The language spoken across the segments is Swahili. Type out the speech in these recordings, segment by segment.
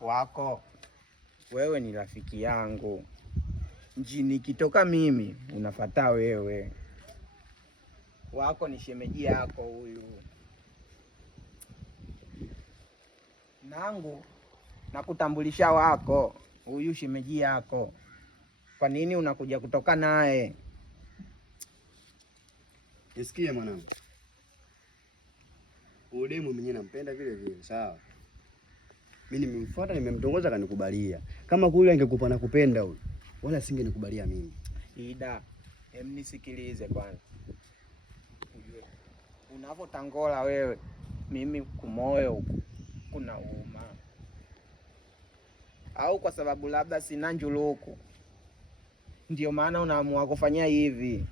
wako wewe ni rafiki yangu. Nikitoka mimi unafuata wewe. Wako ni shemeji yako huyu. Nangu nakutambulisha wako huyu shemeji yako. Kwa nini unakuja kutoka naye? Nisikie mwanangu. Udemu mwenyewe nampenda vile vile, sawa? Mimi nimemfuata, nimemtongoza kanikubalia. Kama kule angekupa na kupenda huyu, wala singenikubalia mimi. Ida, nisikilize kwanza. Unavotangola wewe, mimi kumoyo kuna uma. Au kwa sababu labda sina njuluku, ndio maana unaamua kufanya hivi.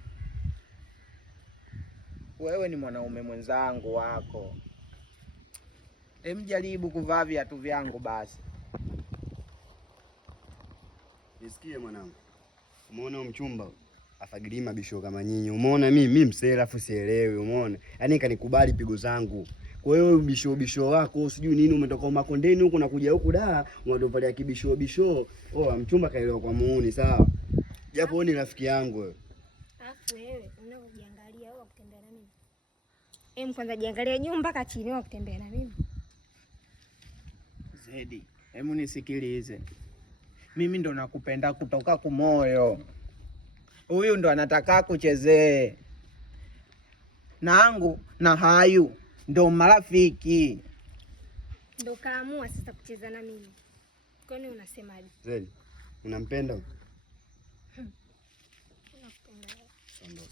Wewe ni mwanaume mwenzangu wako. Jaribu kuvaa viatu vyangu basi. Nisikie mwanangu. Umeona mchumba afagilima bisho kama nyinyi. Umeona mimi msela afu sielewi, umeona? Yaani kanikubali pigo zangu. Kwa hiyo bisho wako sijui nini umetoka Makondeni huko na kuja huku unatovalia kibisho. Mchumba kaelewa kwa muuni, sawa? Japo ni rafiki yangu wewe. Afu wewe unaojiangalia au kutembea na mimi? Kwanza jiangalia juu mpaka chini au kutembea na mimi? Zedi, nisikilize. Mimi ndo nakupenda kutoka kumoyo. Huyu ndo anataka kuchezee. Nangu na hayu ndo marafiki. Ndo kaamua sasa kucheza na mimi. Kwani unasemaje? Zedi, unampenda? Nakupenda.